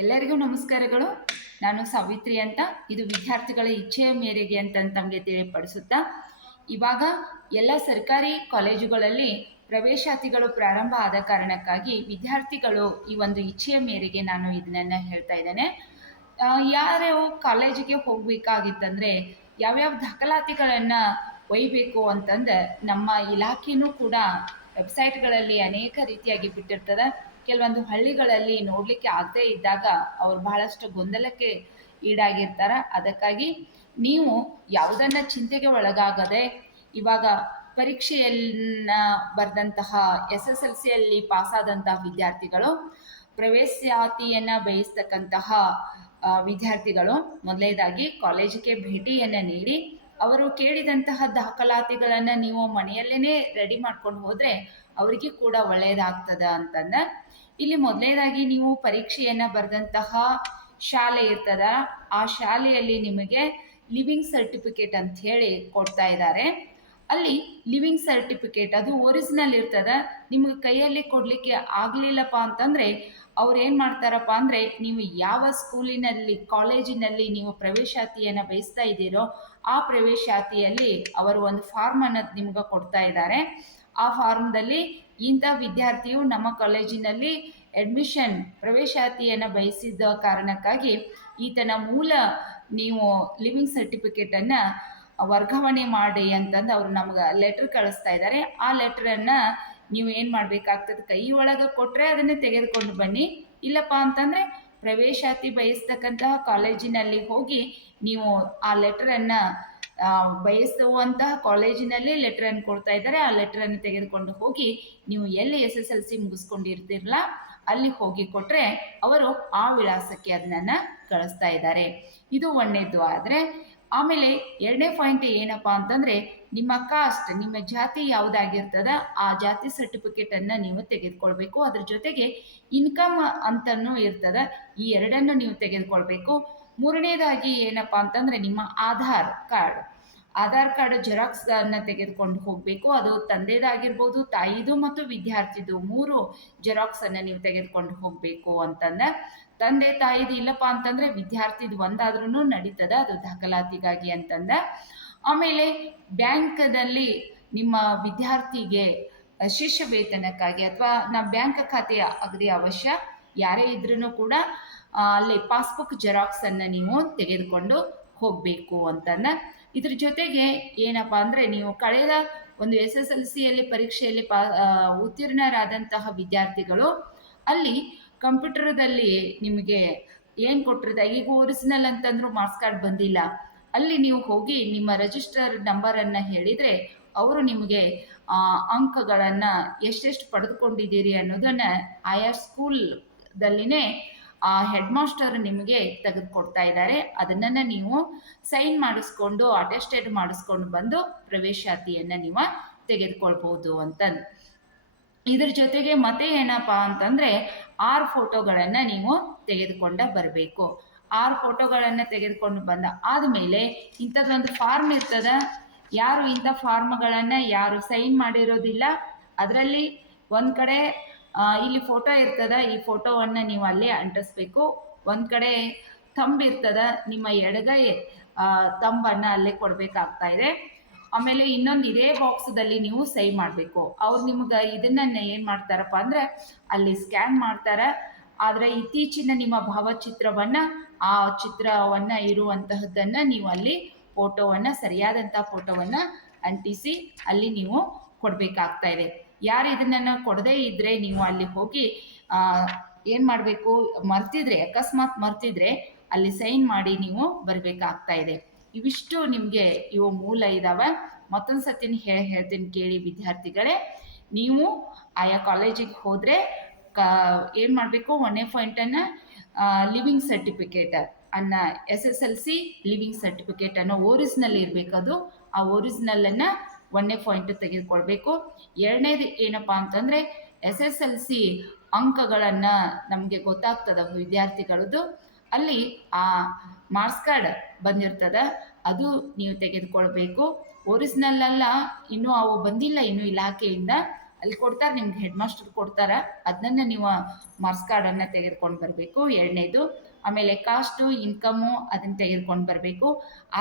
ಎಲ್ಲರಿಗೂ ನಮಸ್ಕಾರಗಳು. ನಾನು ಸಾವಿತ್ರಿ ಅಂತ. ಇದು ವಿದ್ಯಾರ್ಥಿಗಳ ಇಚ್ಛೆಯ ಮೇರೆಗೆ ಅಂತ ತಮಗೆ ತಿಳಿಯಪಡಿಸುತ್ತಾ, ಇವಾಗ ಎಲ್ಲ ಸರ್ಕಾರಿ ಕಾಲೇಜುಗಳಲ್ಲಿ ಪ್ರವೇಶಾತಿಗಳು ಪ್ರಾರಂಭ ಆದ ಕಾರಣಕ್ಕಾಗಿ ವಿದ್ಯಾರ್ಥಿಗಳು ಈ ಒಂದು ಇಚ್ಛೆಯ ಮೇರೆಗೆ ನಾನು ಇದನ್ನ ಹೇಳ್ತಾ ಇದ್ದೇನೆ. ಯಾರು ಕಾಲೇಜಿಗೆ ಹೋಗಬೇಕಾಗಿತ್ತಂದರೆ ಯಾವ್ಯಾವ ದಾಖಲಾತಿಗಳನ್ನು ಒಯ್ಯಬೇಕು ಅಂತಂದು ನಮ್ಮ ಇಲಾಖೆಯೂ ಕೂಡ ವೆಬ್ಸೈಟ್ಗಳಲ್ಲಿ ಅನೇಕ ರೀತಿಯಾಗಿ ಬಿಟ್ಟಿರ್ತದೆ. ಕೆಲವೊಂದು ಹಳ್ಳಿಗಳಲ್ಲಿ ನೋಡಲಿಕ್ಕೆ ಆಗದೇ ಇದ್ದಾಗ ಅವ್ರು ಬಹಳಷ್ಟು ಗೊಂದಲಕ್ಕೆ ಈಡಾಗಿರ್ತಾರೆ. ಅದಕ್ಕಾಗಿ ನೀವು ಯಾವುದನ್ನು ಚಿಂತೆಗೆ ಒಳಗಾಗದೆ, ಇವಾಗ ಪರೀಕ್ಷೆಯನ್ನ ಬರೆದಂತಹ SSLCಯಲ್ಲಿ ಪಾಸಾದಂತಹ ವಿದ್ಯಾರ್ಥಿಗಳು, ಪ್ರವೇಶಾತಿಯನ್ನು ಬಯಸ್ತಕ್ಕಂತಹ ವಿದ್ಯಾರ್ಥಿಗಳು ಮೊದಲನೇದಾಗಿ ಕಾಲೇಜಿಗೆ ಭೇಟಿಯನ್ನು ನೀಡಿ ಅವರು ಕೇಳಿದಂತಹ ದಾಖಲಾತಿಗಳನ್ನು ನೀವು ಮನೆಯಲ್ಲೇ ರೆಡಿ ಮಾಡ್ಕೊಂಡು ಹೋದರೆ ಅವರಿಗೆ ಕೂಡ ಒಳ್ಳೆಯದಾಗ್ತದೆ ಅಂತಂದ. ಇಲ್ಲಿ ಮೊದಲನೇದಾಗಿ ನೀವು ಪರೀಕ್ಷೆಯನ್ನು ಬರೆದಂತಹ ಶಾಲೆ ಇರ್ತದ, ಆ ಶಾಲೆಯಲ್ಲಿ ನಿಮಗೆ ಲಿವಿಂಗ್ ಸರ್ಟಿಫಿಕೇಟ್ ಅಂತ ಹೇಳಿ ಕೊಡ್ತಾ ಇದ್ದಾರೆ. ಅಲ್ಲಿ ಲಿವಿಂಗ್ ಸರ್ಟಿಫಿಕೇಟ್ ಅದು ಒರಿಜಿನಲ್ ಇರ್ತದೆ. ನಿಮಗೆ ಕೈಯಲ್ಲಿ ಕೊಡಲಿಕ್ಕೆ ಆಗಲಿಲ್ಲಪ್ಪ ಅಂತಂದರೆ ಅವ್ರು ಏನು ಮಾಡ್ತಾರಪ್ಪ ಅಂದರೆ, ನೀವು ಯಾವ ಸ್ಕೂಲಿನಲ್ಲಿ ಕಾಲೇಜಿನಲ್ಲಿ ನೀವು ಪ್ರವೇಶಾತಿಯನ್ನು ಬಯಸ್ತಾ ಇದ್ದೀರೋ ಆ ಪ್ರವೇಶಾತಿಯಲ್ಲಿ ಅವರು ಒಂದು ಫಾರ್ಮನ್ನು ನಿಮ್ಗೆ ಕೊಡ್ತಾ ಇದ್ದಾರೆ. ಆ ಫಾರ್ಮ್ದಲ್ಲಿ ಇಂಥ ವಿದ್ಯಾರ್ಥಿಯು ನಮ್ಮ ಕಾಲೇಜಿನಲ್ಲಿ ಅಡ್ಮಿಷನ್ ಪ್ರವೇಶಾತಿಯನ್ನು ಬಯಸಿದ್ದ ಕಾರಣಕ್ಕಾಗಿ ಈತನ ಮೂಲ ನೀವು ಲಿವಿಂಗ್ ಸರ್ಟಿಫಿಕೇಟನ್ನು ವರ್ಗಾವಣೆ ಮಾಡಿ ಅಂತಂದು ಅವರು ನಮ್ಗೆ ಲೆಟ್ರ್ ಕಳಿಸ್ತಾ ಇದ್ದಾರೆ. ಆ ಲೆಟ್ರನ್ನು ನೀವು ಏನು ಮಾಡಬೇಕಾಗ್ತದೆ, ಕೈ ಒಳಗೆ ಕೊಟ್ಟರೆ ಅದನ್ನೇ ತೆಗೆದುಕೊಂಡು ಬನ್ನಿ. ಇಲ್ಲಪ್ಪ ಅಂತಂದರೆ ಪ್ರವೇಶಾತಿ ಬಯಸ್ತಕ್ಕಂತಹ ಕಾಲೇಜಿನಲ್ಲಿ ಹೋಗಿ ನೀವು ಆ ಲೆಟ್ರನ್ನು ಬಯಸುವಂತಹ ಕಾಲೇಜಿನಲ್ಲಿ ಲೆಟ್ರನ್ನು ಕೊಡ್ತಾ ಇದ್ದಾರೆ. ಆ ಲೆಟ್ರನ್ನು ತೆಗೆದುಕೊಂಡು ಹೋಗಿ ನೀವು ಎಲ್ಲಿ SSLC ಮುಗಿಸ್ಕೊಂಡಿರ್ತಿರಲ್ಲ ಅಲ್ಲಿ ಹೋಗಿ ಕೊಟ್ಟರೆ ಅವರು ಆ ವಿಳಾಸಕ್ಕೆ ಅದನ್ನು ಕಳಿಸ್ತಾ ಇದ್ದಾರೆ. ಇದು ಒಂದನೇದು. ಆದರೆ ಆಮೇಲೆ ಎರಡನೇ ಪಾಯಿಂಟ್ ಏನಪ್ಪ ಅಂತಂದರೆ, ನಿಮ್ಮ ಕಾಸ್ಟ್, ನಿಮ್ಮ ಜಾತಿ ಯಾವುದಾಗಿರ್ತದ ಆ ಜಾತಿ ಸರ್ಟಿಫಿಕೇಟನ್ನು ನೀವು ತೆಗೆದುಕೊಳ್ಬೇಕು. ಅದ್ರ ಜೊತೆಗೆ ಇನ್ಕಮ್ ಅಂತನೂ ಇರ್ತದೆ. ಈ ಎರಡನ್ನು ನೀವು ತೆಗೆದುಕೊಳ್ಬೇಕು. ಮೂರನೇದಾಗಿ ಏನಪ್ಪ ಅಂತಂದರೆ, ನಿಮ್ಮ ಆಧಾರ್ ಕಾರ್ಡ್ ಜೆರಾಕ್ಸನ್ನು ತೆಗೆದುಕೊಂಡು ಹೋಗಬೇಕು. ಅದು ತಂದೆದಾಗಿರ್ಬೋದು, ತಾಯಿದು ಮತ್ತು ವಿದ್ಯಾರ್ಥಿದು 3 ಜೆರಾಕ್ಸನ್ನು ನೀವು ತೆಗೆದುಕೊಂಡು ಹೋಗಬೇಕು ಅಂತಂದ. ತಂದೆ ತಾಯಿದು ಇಲ್ಲಪ್ಪ ಅಂತಂದರೆ ವಿದ್ಯಾರ್ಥಿದು ಒಂದಾದ್ರೂ ನಡೀತದ, ಅದು ದಾಖಲಾತಿಗಾಗಿ ಅಂತಂದ. ಆಮೇಲೆ ಬ್ಯಾಂಕ್ದಲ್ಲಿ ನಿಮ್ಮ ವಿದ್ಯಾರ್ಥಿಗೆ ಶಿಷ್ಯ ವೇತನಕ್ಕಾಗಿ ಅಥವಾ ಬ್ಯಾಂಕ್ ಖಾತೆಯ ಅಗದಿ ಅವಶ್ಯ ಯಾರೇ ಇದ್ರೂ ಕೂಡ ಅಲ್ಲಿ ಪಾಸ್ಬುಕ್ ಜೆರಾಕ್ಸನ್ನು ನೀವು ತೆಗೆದುಕೊಂಡು ಹೋಗಬೇಕು ಅಂತಂದ. ಇದ್ರ ಜೊತೆಗೆ ಏನಪ್ಪ ಅಂದರೆ, ನೀವು ಕಳೆದ ಒಂದು SSLCಯಲ್ಲಿ ಪರೀಕ್ಷೆಯಲ್ಲಿ ಉತ್ತೀರ್ಣರಾದಂತಹ ವಿದ್ಯಾರ್ಥಿಗಳು ಅಲ್ಲಿ ಕಂಪ್ಯೂಟರ್ದಲ್ಲಿ ನಿಮಗೆ ಏನು ಕೊಟ್ಟಿರ್ತಾರೆ, ಈಗ ಒರಿಜಿನಲ್ ಅಂತಂದ್ರೂ ಮಾರ್ಕ್ಸ್ ಕಾರ್ಡ್ ಬಂದಿಲ್ಲ, ಅಲ್ಲಿ ನೀವು ಹೋಗಿ ನಿಮ್ಮ ರಿಜಿಸ್ಟರ್ ನಂಬರನ್ನು ಹೇಳಿದರೆ ಅವರು ನಿಮಗೆ ಅಂಕಗಳನ್ನು ಎಷ್ಟೆಷ್ಟು ಪಡೆದುಕೊಂಡಿದ್ದೀರಿ ಅನ್ನೋದನ್ನು ಆಯಾ ಸ್ಕೂಲ್ದಲ್ಲಿನೇ ಆ ಹೆಡ್ ಮಾಸ್ಟರ್ ನಿಮಗೆ ತೆಗೆದುಕೊಡ್ತಾ ಇದ್ದಾರೆ. ಅದನ್ನು ನೀವು ಸೈನ್ ಮಾಡಿಸ್ಕೊಂಡು ಅಟೆಸ್ಟೆಡ್ ಮಾಡಿಸ್ಕೊಂಡು ಬಂದು ಪ್ರವೇಶಾತಿಯನ್ನು ನೀವು ತೆಗೆದುಕೊಳ್ಬೋದು ಅಂತಂದು. ಇದ್ರ ಜೊತೆಗೆ ಮತ್ತೆ ಏನಪ್ಪ ಅಂತಂದರೆ 6 ಫೋಟೋಗಳನ್ನು ನೀವು ತೆಗೆದುಕೊಂಡ ಬರಬೇಕು. 6 ಫೋಟೋಗಳನ್ನು ತೆಗೆದುಕೊಂಡು ಬಂದ ಆದಮೇಲೆ ಇಂಥದ್ದೊಂದು ಫಾರ್ಮ್ ಇರ್ತದೆ. ಯಾರು ಇಂಥ ಫಾರ್ಮ್ಗಳನ್ನು ಯಾರು ಸೈನ್ ಮಾಡಿರೋದಿಲ್ಲ, ಅದರಲ್ಲಿ ಒಂದು ಕಡೆ ಇಲ್ಲಿ ಫೋಟೋ ಇರ್ತದೆ. ಈ ಫೋಟೋವನ್ನು ನೀವು ಅಲ್ಲೇ ಅಂಟಿಸ್ಬೇಕು. ಒಂದು ಕಡೆ ತಂಬ್ ಇರ್ತದೆ, ನಿಮ್ಮ ಎಡಗೈ ತಂಬನ್ನು ಅಲ್ಲೇ ಕೊಡಬೇಕಾಗ್ತಾ ಇದೆ. ಆಮೇಲೆ ಇನ್ನೊಂದು ಇದೇ ಬಾಕ್ಸ್ದಲ್ಲಿ ನೀವು ಸಹಿ ಮಾಡಬೇಕು. ಅವ್ರು ನಿಮ್ಗೆ ಇದನ್ನು ಏನು ಮಾಡ್ತಾರಪ್ಪ ಅಂದರೆ ಅಲ್ಲಿ ಸ್ಕ್ಯಾನ್ ಮಾಡ್ತಾರೆ. ಆದರೆ ಇತ್ತೀಚಿನ ನಿಮ್ಮ ಭಾವಚಿತ್ರವನ್ನು, ಆ ಚಿತ್ರವನ್ನು ಇರುವಂತಹದ್ದನ್ನು ನೀವು ಅಲ್ಲಿ ಫೋಟೋವನ್ನು, ಸರಿಯಾದಂಥ ಫೋಟೋವನ್ನು ಅಂಟಿಸಿ ಅಲ್ಲಿ ನೀವು ಕೊಡಬೇಕಾಗ್ತಾ ಇದೆ. ಯಾರು ಇದನ್ನು ಕೊಡದೇ ಇದ್ದರೆ ನೀವು ಅಲ್ಲಿ ಹೋಗಿ ಏನು ಮಾಡಬೇಕು, ಅಕಸ್ಮಾತ್ ಮರ್ತಿದ್ರೆ ಅಲ್ಲಿ ಸೈನ್ ಮಾಡಿ ನೀವು ಬರಬೇಕಾಗ್ತಾ ಇದೆ. ಇವಿಷ್ಟು ನಿಮಗೆ ಇವು ಮೂಲ ಇದ್ದಾವೆ. ಮತ್ತೊಂದು ಸತಿನ ಹೇಳ್ತೀನಿ ಕೇಳಿ ವಿದ್ಯಾರ್ಥಿಗಳೇ. ನೀವು ಆಯಾ ಕಾಲೇಜಿಗೆ ಹೋದರೆ ಏನು ಮಾಡಬೇಕು, 1ನೇ ಪಾಯಿಂಟನ್ನು leaving certificate SSLC leaving certificate ಅನ್ನೋ ಒರಿಜಿನಲ್ ಇರಬೇಕದು. ಆ ಒರಿಜಿನಲನ್ನು 1ನೇ ಪಾಯಿಂಟ್ ತೆಗೆದುಕೊಳ್ಬೇಕು. ಎರಡನೇದು ಏನಪ್ಪ ಅಂತಂದರೆ, SSLC ಅಂಕಗಳನ್ನು ನಮಗೆ ಗೊತ್ತಾಗ್ತದೆ ವಿದ್ಯಾರ್ಥಿಗಳದ್ದು. ಅಲ್ಲಿ ಆ ಮಾರ್ಕ್ಸ್ ಕಾರ್ಡ್ ಬಂದಿರ್ತದೆ, ಅದು ನೀವು ತೆಗೆದುಕೊಳ್ಬೇಕು. ಒರಿಜಿನಲ್ ಅಲ್ಲ, ಇನ್ನೂ ಅವು ಬಂದಿಲ್ಲ ಇನ್ನೂ ಇಲಾಖೆಯಿಂದ, ಅಲ್ಲಿ ಕೊಡ್ತಾರೆ, ನಿಮ್ಗೆ ಹೆಡ್ ಮಾಸ್ಟರ್ ಕೊಡ್ತಾರೆ. ಅದನ್ನ ನೀವು ಮಾರ್ಕ್ಸ್ ಕಾರ್ಡನ್ನು ತೆಗೆದುಕೊಂಡು ಬರಬೇಕು. ಎರಡನೇದು. ಆಮೇಲೆ ಕಾಸ್ಟು, ಇನ್ಕಮು ಅದನ್ನು ತೆಗೆದುಕೊಂಡು ಬರಬೇಕು.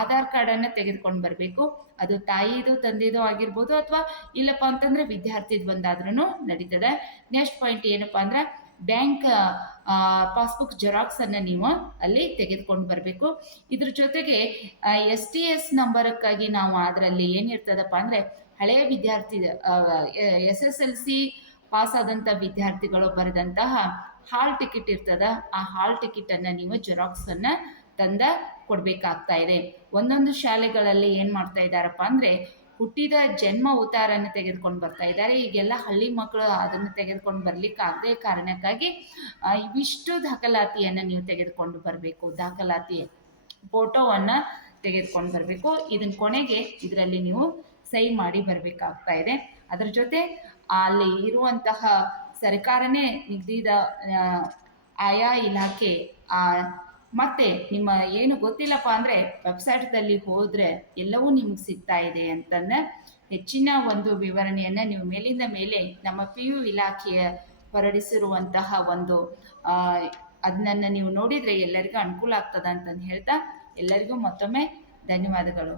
ಆಧಾರ್ ಕಾರ್ಡನ್ನು ತೆಗೆದುಕೊಂಡು ಬರಬೇಕು. ಅದು ತಾಯಿದು ತಂದೆದು ಆಗಿರ್ಬೋದು, ಅಥವಾ ಇಲ್ಲಪ್ಪ ಅಂತಂದರೆ ವಿದ್ಯಾರ್ಥಿದು ಬಂದಾದ್ರೂ ನಡೀತದೆ. ನೆಕ್ಸ್ಟ್ ಪಾಯಿಂಟ್ ಏನಪ್ಪ ಅಂದ್ರೆ ಬ್ಯಾಂಕ್ ಪಾಸ್ಬುಕ್ ಜೆರಾಕ್ಸನ್ನು ನೀವು ಅಲ್ಲಿ ತೆಗೆದುಕೊಂಡು ಬರಬೇಕು. ಇದ್ರ ಜೊತೆಗೆ STS ನಂಬರಕ್ಕಾಗಿ ನಾವು ಅದರಲ್ಲಿ ಏನಿರ್ತದಪ್ಪ ಅಂದರೆ ಹಳೆಯ ವಿದ್ಯಾರ್ಥಿ SSLC ಪಾಸ್ ಆದಂಥ ವಿದ್ಯಾರ್ಥಿಗಳು ಬರೆದಂತಹ ಹಾಲ್ ಟಿಕೆಟ್ ಇರ್ತದ, ಆ ಹಾಲ್ ಟಿಕೆಟನ್ನು ನೀವು ಜೆರಾಕ್ಸನ್ನು ತಂದ ಕೊಡಬೇಕಾಗ್ತಾ ಇದೆ. ಒಂದೊಂದು ಶಾಲೆಗಳಲ್ಲಿ ಏನು ಮಾಡ್ತಾ ಇದ್ದಾರಪ್ಪ ಅಂದರೆ ಹುಟ್ಟಿದ ಜನ್ಮ ಉತ್ತಾರನ್ನು ತೆಗೆದುಕೊಂಡು ಬರ್ತಾ ಇದ್ದಾರೆ. ಈಗೆಲ್ಲ ಹಳ್ಳಿ ಮಕ್ಕಳು ಅದನ್ನು ತೆಗೆದುಕೊಂಡು ಬರ್ಲಿಕ್ಕೆ ಆಗದೆ ಕಾರಣಕ್ಕಾಗಿ ಇವಿಷ್ಟು ದಾಖಲಾತಿಯನ್ನು ನೀವು ತೆಗೆದುಕೊಂಡು ಬರಬೇಕು. ದಾಖಲಾತಿ ಫೋಟೋವನ್ನು ತೆಗೆದುಕೊಂಡು ಬರಬೇಕು. ಇದನ್ನ ಕೊನೆಗೆ ಇದರಲ್ಲಿ ನೀವು ಸಹಿ ಮಾಡಿ ಬರಬೇಕಾಗ್ತಾ ಇದೆ. ಅದರ ಜೊತೆ ಅಲ್ಲಿ ಇರುವಂತಹ ಸರ್ಕಾರನೇ ನಿಗದಿದ ಆಯಾ ಇಲಾಖೆ ಮತ್ತು ನಿಮ್ಮ ಏನು ಗೊತ್ತಿಲ್ಲಪ್ಪ ಅಂದರೆ ವೆಬ್ಸೈಟ್ದಲ್ಲಿ ಹೋದರೆ ಎಲ್ಲವೂ ನಿಮಗೆ ಸಿಗ್ತಾ ಇದೆ ಅಂತಂದರೆ ಹೆಚ್ಚಿನ ಒಂದು ವಿವರಣೆಯನ್ನು ನೀವು ಮೇಲಿಂದ ಮೇಲೆ ನಮ್ಮ PU ಇಲಾಖೆಯ ಹೊರಡಿಸಿರುವಂತಹ ಒಂದು ಅದನ್ನು ನೀವು ನೋಡಿದರೆ ಎಲ್ಲರಿಗೂ ಅನುಕೂಲ ಆಗ್ತದೆ ಅಂತಂದು ಹೇಳ್ತಾ ಎಲ್ಲರಿಗೂ ಮತ್ತೊಮ್ಮೆ ಧನ್ಯವಾದಗಳು.